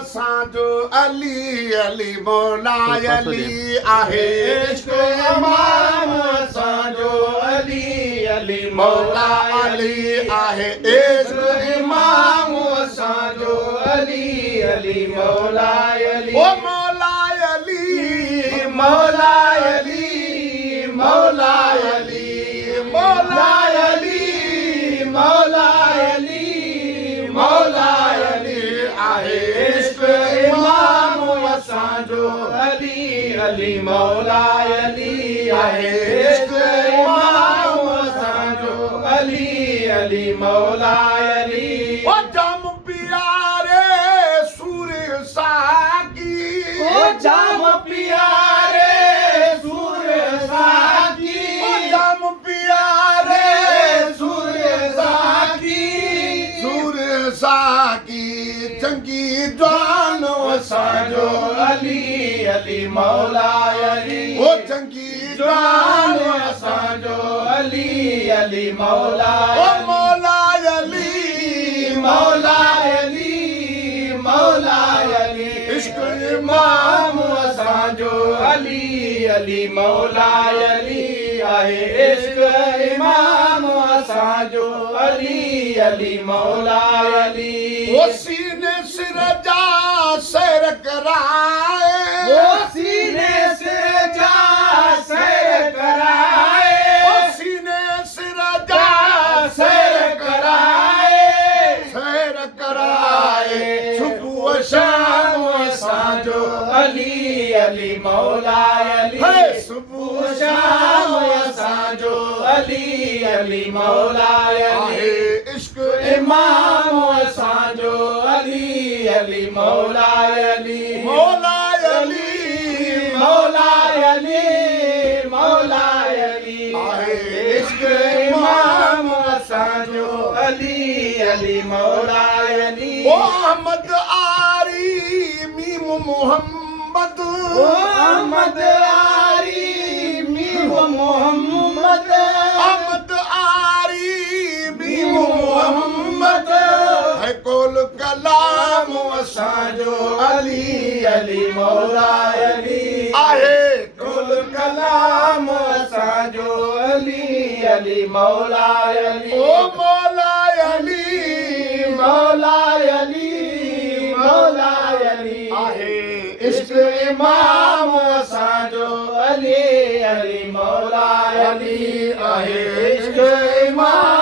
असांजो अली अली मौला अली आहे इश्क इमाम असांजो अली अली मौला अली आहे इश्क इमाम असांजो अली अली मौला अली ओ मौला अली मौला अली मौला अली मौला अली मौला अली मौला अली आहे इश्क इमाम असांजो अली अली मौला अली आहे इश्क इमाम असांजो अली अली मौला अली ओ जाम प्यारे सूर्य साकी ओ जाम प्यारे सूर्य साकी ओ जाम प्यारे सूर्य साकी सूर्य साकी चंगी जान असांजो अली अली मौला अली ओ चंगी जान असांजो अली अली मौला ओ मौला अली मौला अली मौला अली इश्क इमाम असांजो अली अली मौला अली आहे इश्क इमाम असांजो अली अली मौला अली ओ सीने सिर जा सैर कराए ओ सीने सिर जा सैर कराए ओ सीने सिर जा सैर कराए सुबह शाम असांजो अली अली मौला अली सुबह शाम असांजो अली अली मौला अली इश्क इमाम असांजो अली अली मौला अली मौला अली मौला अली मौला अली आहे इश्क इमाम असांजो अली अली मौला अली ओ अहमद आरी मीम मोहम्मद ओ अहमद आरी मीम मोहम्मद अहमद आरी मीम मोहम्मद है कोल कलाम असांजो अली अली मौला अली आहे कोल कलाम असांजो अली अली मौला अली ओ मौला अली मौला अली मौला अली आहे इश्क इमाम असांजो अली अली मौला अली आहे इश्क इमाम